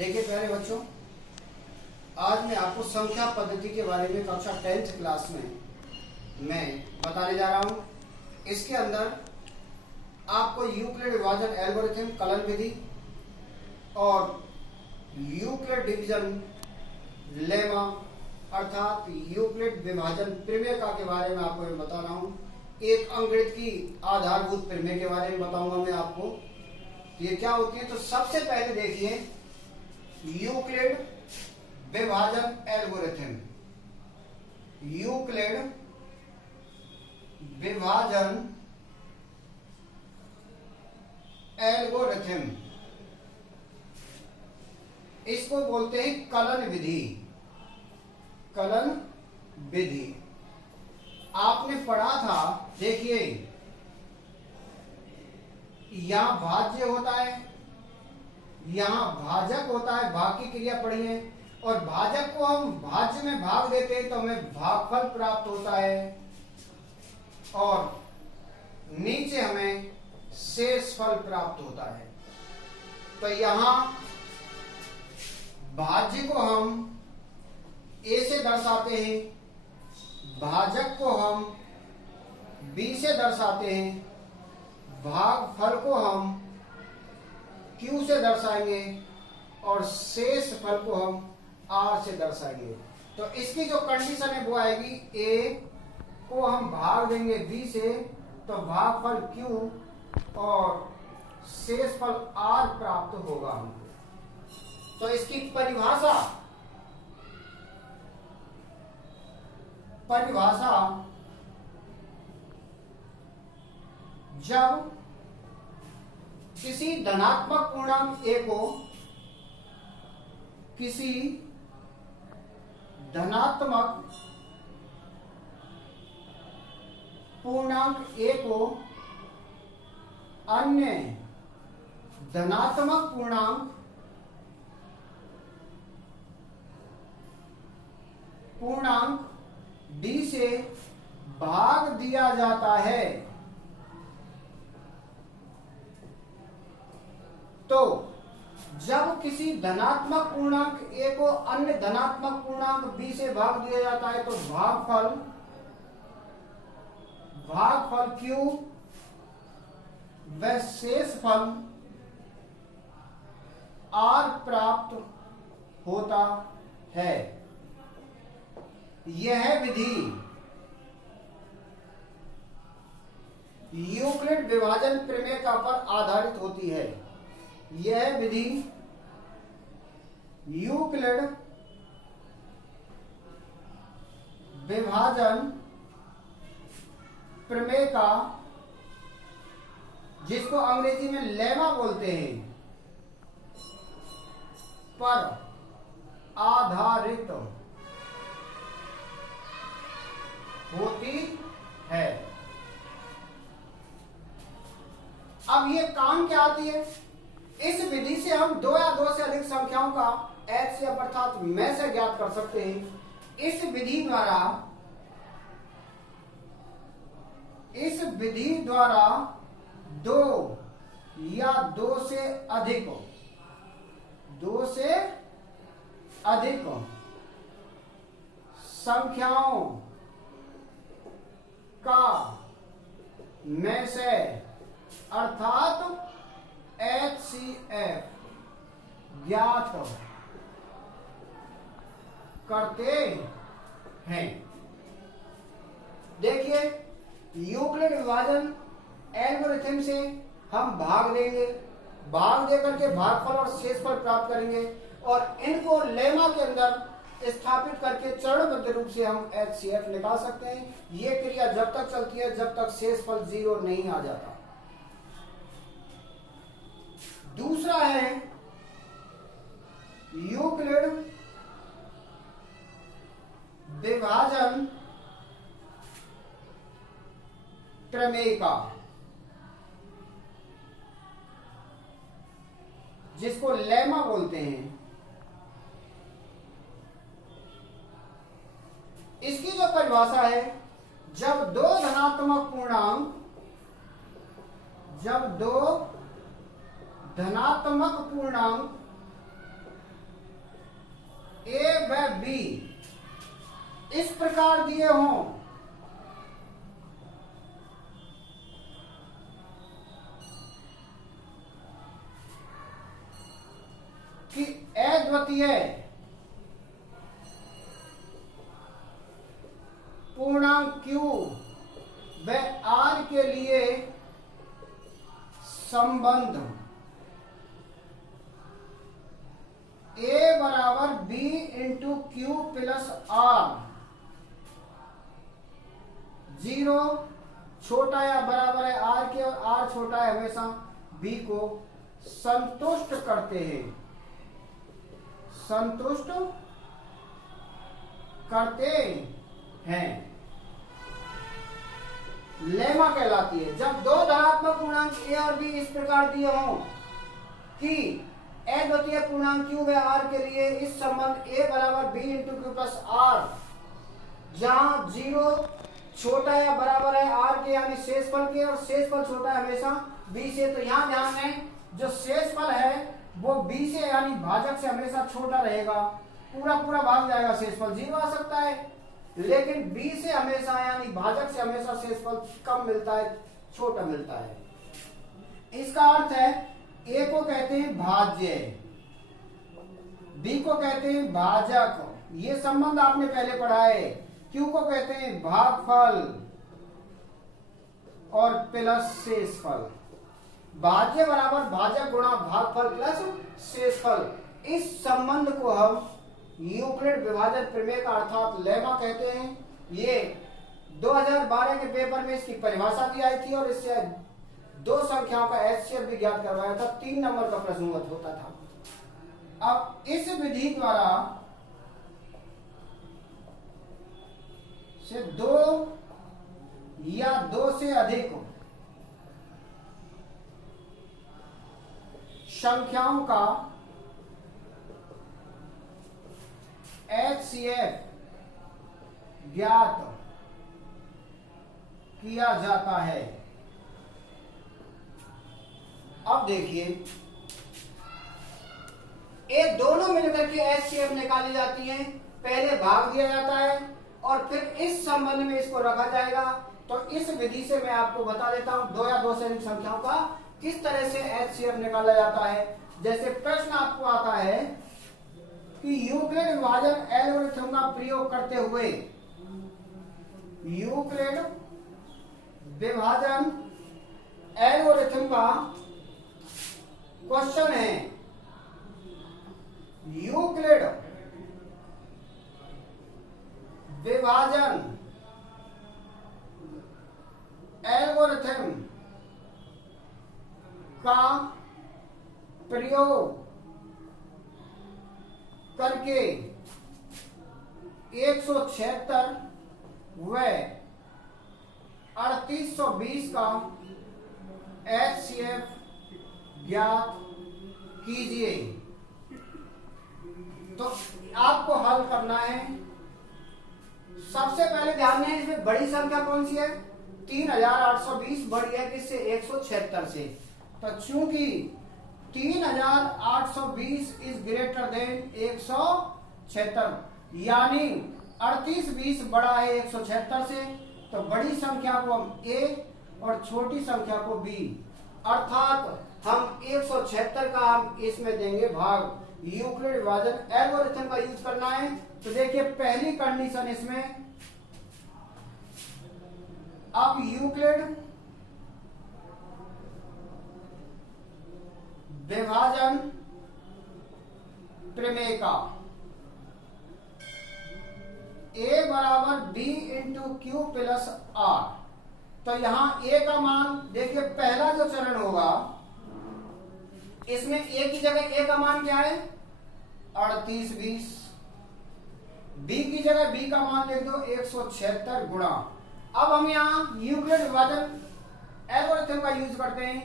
देखिए प्यारे बच्चों, आज मैं आपको संख्या पद्धति के बारे में कक्षा 10th क्लास में मैं बताने जा रहा हूं। इसके अंदर आपको यूक्लिड विभाजन एल्गोरिथम, कलन विधि और यूक्लिड डिवीजन लेमा अर्थात यूक्लिड विभाजन प्रमेय के बारे में आपको मैं बता रहा हूं। एक अंकगणित की आधारभूत प्रमेय के बारे में बताऊंगा मैं आपको ये क्या होती है। तो सबसे पहले देखिए यूक्लिड विभाजन एल्गोरिथम। यूक्लिड विभाजन एल्गोरिथम, इसको बोलते हैं कलन विधि। कलन विधि आपने पढ़ा था, देखिए यहां भाज्य होता है, यहां भाजक होता है, भाग की क्रिया पढ़ी है, और भाजक को हम भाज्य में भाग देते हैं तो हमें भागफल प्राप्त होता है, और नीचे हमें शेषफल प्राप्त होता है। तो यहां भाज्य को हम ए से दर्शाते हैं, भाजक को हम बी से दर्शाते हैं, भागफल को हम क्यू से दर्शाएंगे और शेष फल को हम आर से दर्शाएंगे। तो इसकी जो कंडीशन है वो आएगी, ए को हम भाग देंगे बी से तो भागफल क्यू और शेष फल आर प्राप्त होगा हमको। तो इसकी परिभाषा जब किसी धनात्मक पूर्णांक ए को किसी धनात्मक पूर्णांक ए को अन्य धनात्मक पूर्णांक डी से भाग दिया जाता है तो जब किसी धनात्मक पूर्णांक ए को अन्य धनात्मक पूर्णांक बी से भाग दिया जाता है तो भागफल क्यू व शेषफल आर प्राप्त होता है। यह विधि यूक्लिड विभाजन प्रमेय पर आधारित होती है। यह विधि यूक्लिड विभाजन प्रमेय का, जिसको अंग्रेजी में लेमा बोलते हैं, पर आधारित होती है। अब ये काम क्या आती है? इस विधि से हम दो या दो से अधिक संख्याओं का एचसीएफ अर्थात में से ज्ञात कर सकते हैं। इस विधि द्वारा दो या दो से अधिक संख्याओं का में से अर्थात एचसीएफ ज्ञात करते हैं। देखिए यूक्लिड विभाजन एल्गोरिथम से हम भाग देंगे, भाग देकर के भागफल और शेषफल प्राप्त करेंगे और इनको लेमा के अंदर स्थापित करके चरणबद्ध रूप से हम एचसीएफ निकाल सकते हैं। ये क्रिया जब तक चलती है जब तक शेषफल 0 नहीं आ जाता। दूसरा है यूक्लिड विभाजन प्रमेय का, जिसको लेमा बोलते हैं। इसकी जो परिभाषा है, जब दो धनात्मक पूर्णांक ए व बी इस प्रकार दिए हों कि अद्वितीय पूर्णांक Q व R के लिए संबंध A बराबर B into Q plus R 0 छोटा या बराबर है R के और R छोटा है हमेशा B को संतुष्ट करते हैं, संतुष्ट करते हैं, लेमा कहलाती है। जब दो धनात्मक पूर्णांक A और B इस प्रकार दिए हों कि अद्वितीय पूर्णांक Q व R के लिए इस संबंध A बराबर B into Q plus R जहां 0 छोटा या बराबर है R के यानी शेषफल के और शेषफल छोटा है हमेशा B से, तो यहां ध्यान दें जो शेषफल है वो B से यानी भाजक से हमेशा छोटा रहेगा, पूरा पूरा भाग जाएगा, शेषफल 0 आ सकता है, लेकिन B से हमेशा यानी भाजक से हमेशा शेषफल कम मिलता है, छोटा मिलता है। इसका अर्थ है A को कहते हैं भाज्य, B को कहते हैं भाजक, ये संबंध आपने पहले पढ़ा है। Q को कहते हैं भागफल और प्लस शेषफल, भाज्य बराबर भाजक गुणा भागफल प्लस शेषफल। इस संबंध को हम यूक्लिड विभाजन प्रमेय का अर्थात लेमा कहते हैं। ये 2012 के पेपर में इसकी परिभाषा भी आई थी और इससे दो संख्याओं का HCF भी ज्ञात करवाया था, 3 नंबर का प्रश्न होता था। अब इस विधि द्वारा से 2 या 2 से अधिक संख्याओं का HCF ज्ञात किया जाता है। अब देखिए ये दोनों मिलकर के HCF निकाली जाती हैं, पहले भाग दिया जाता है और फिर इस संबंध में इसको रखा जाएगा। तो इस विधि से मैं आपको बता देता हूं 2 या 2 से अधिक संख्याओं का किस तरह से HCF निकाला जाता है। जैसे प्रश्न आपको आता है कि यूक्लिड विभाजन एल्गोरिथम का प्रयोग करते हुए, यूक्लिड विभाजन एल्गोरिथम का क्वेश्चन है, यूक्लिड विभाजन एल्गोरिथम का प्रयोग करके 176 व 3820 का HCF ज्ञात कीजिए। तो आपको हल करना है, सबसे पहले ध्यान दें इसमें बड़ी संख्या कौन सी है, 3820 बड़ी है किससे, 176 से। तो चूंकि 3820 इज ग्रेटर देन 176 यानी 3820 बड़ा है 176 से, तो बड़ी संख्या को हम A और छोटी संख्या को B, अर्थात हम 176 का हम इसमें देंगे भाग। यूक्लिड विभाजन एल्गोरिथम का यूज करना है। तो देखिए पहली कंडीशन इसमें, अब यूक्लिड विभाजन प्रमेय का A बराबर B into Q plus R। तो यहां A का मान देखिए, पहला जो चरण होगा इसमें A की जगह A का मान क्या है 3820, B की जगह B का मान लिख दो 176 गुणा। अब हम यहां यूक्लिड विभाजन एल्गोरिथम का यूज करते हैं,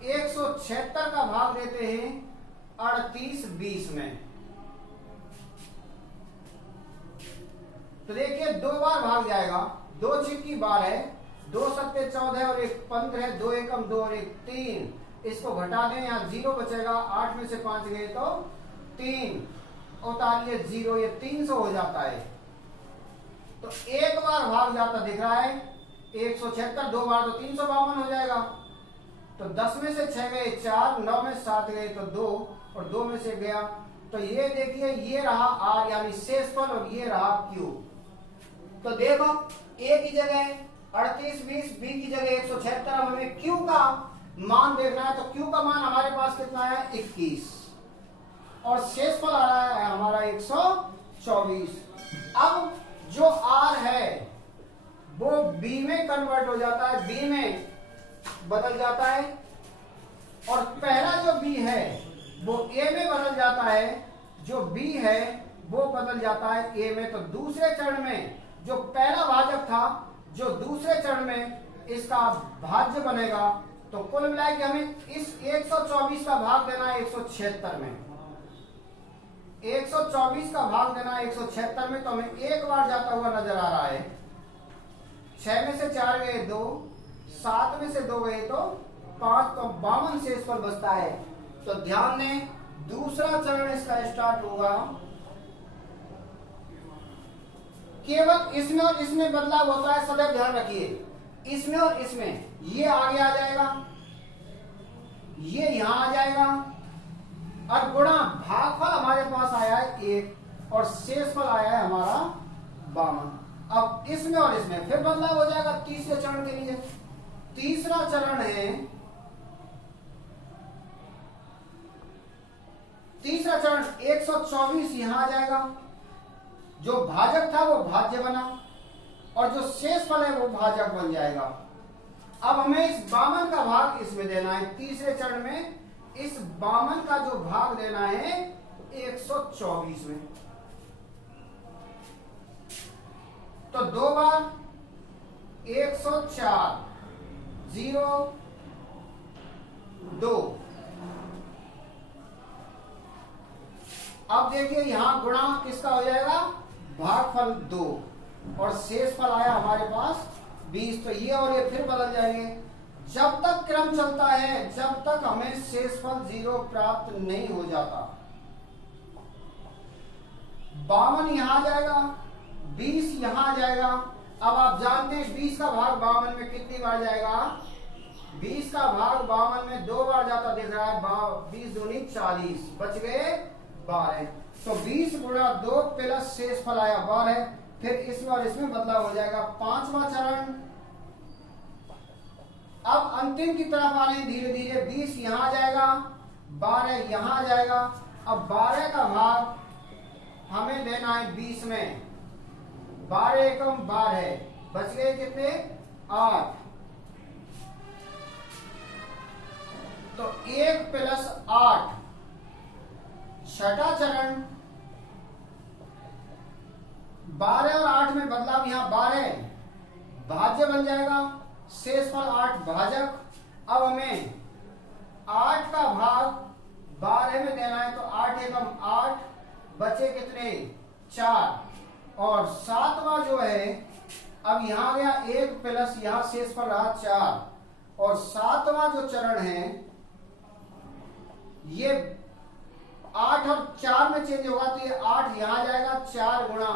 176 का भाग देते हैं 3820 में। तो देखिए 2 बार भाग जाएगा, 2 छिक्की बार है, 2 सत्ते 14 और 1 15 है, 2 एकम 2 और 1 3, इसको घटा दें, यहाँ 0 बचेगा, 8 में से 5 गए तो 3, उतारिए 0, ये 300 हो जाता है। तो एक बार भाग जाता दिख रहा है 176, 2 बार तो 352 हो जाएगा। तो 10 में से 6 गए 4, 9 में 7 गए तो 2, और 2 में से गया तो ये देखिए ये रहा R यानी शेषफल, और ये रहा Q। तो देखो A की जगह 38, 20, B की जगह 176, हमें Q का मान देखना है। तो Q का मान हमारे पास कितना है 21, और शेषफल आ रहा है हमारा 124। अब जो R है वो B में कन्वर्ट हो जाता है, B में बदल जाता है, और पहला जो B है वो A में बदल जाता है, जो B है वो बदल जाता है A में। तो दूसरे चरण में जो पहला भाजक था, जो दूसरे चरण में इसका भाज्य बनेगा। तो कुल मिला के हमें इस 124 का भाग देना है 176 में, 124 का भाग देना है 176 में। तो हमें एक बार जाता हुआ नजर आ रहा है। 6 में से 4 गए 2, 7 में से 2 गए तो 5, तो 52 शेषफल बचता है। तो ध्यान दें दूसरा चरण इसका स्टार्ट होगा, केवल इसमें और इसमें बदलाव होता है, सदैव ध्यान रखिए। इसमें और इसमें ये आगे आ जाएगा, ये यहां आ जाएगा, और गुणा भागफल हमारे पास आया है 1 और शेषफल आया है हमारा 52। अब इसमें और इसमें फिर बदलाव हो जाएगा तीसरे चरण के लिए। तीसरा चरण है, तीसरा चरण 124 यहां आ जाएगा, जो भाजक था वो भाज्य बना, और जो शेषफल है वो भाजक बन जाएगा। अब हमें इस 52 का भाग इसमें देना है। तीसरे चरण में इस 52 का जो भाग देना है 124 में। तो 2 बार 104, 0, 2। अब देखिए यहां गुणा किसका हो जाएगा, भागफल 2, और शेषफल आया हमारे पास 20। तो ये और ये फिर बदल जाएंगे। जब तक क्रम चलता है, जब तक हमें शेषफल 0 प्राप्त नहीं हो जाता। 52 यहां आ जाएगा, 20 यहां आ जाएगा। अब आप जानते हैं 20 का भाग 52 में कितनी बार जाएगा, 20 का भाग 52 में 2 बार जाता दिख रहा है। 20 दूनी 40, बच गए 12। तो 20 गुणा 2 प्लस शेषफल आया 12। फिर इसमें और इसमें बदलाव हो जाएगा। 5वां चरण, अब अंतिम की तरफ आने धीरे धीरे। 20 यहां आ जाएगा, 12 यहां आ जाएगा। अब 12 का भाग हमें देना है 20 में। 12 एकम 12, बच गए कितने 8। तो 1 प्लस 8। छठा चरण, 12 और 8 में बदलाव, यहां 12 भाज्य बन जाएगा, शेषफल 8 भाजक। अब हमें 8 का भाग 12 में देना है। तो 8 एकम 8, बचे कितने 4। और 7वां जो है, अब यहां गया 1 प्लस यहां शेषफल रहा 4। और 7वां जो चरण है ये 8 और 4 में चेंज होगा। तो ये 8 यहां जाएगा, 4 गुणा।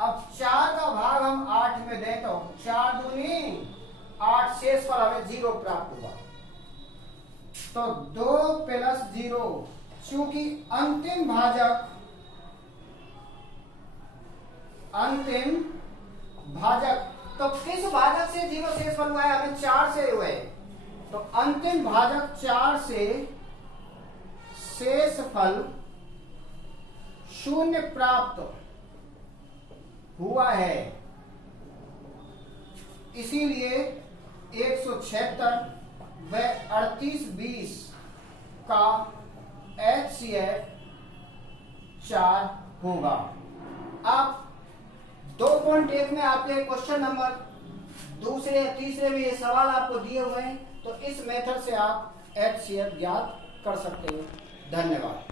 अब 4 का भाग हम 8 में दें तो 4 दूनी 8, शेषफल हमें 0 प्राप्त हुआ। तो 2 प्लस 0, चूंकि अंतिम भाजक तो किस भाजक से 0 शेषफल हुआ है, हमें 4 से हुआ है। तो अंतिम भाजक 4 से शेषफल 0 प्राप्त हुआ है। इसीलिए 176 व 3820 का HCF 4 होगा। अब 2.1 में आपके क्वेश्चन नंबर दूसरे या तीसरे में ये सवाल आपको दिए हुए हैं, तो इस मेथड से आप HCF ज्ञात कर सकते हैं। धन्यवाद।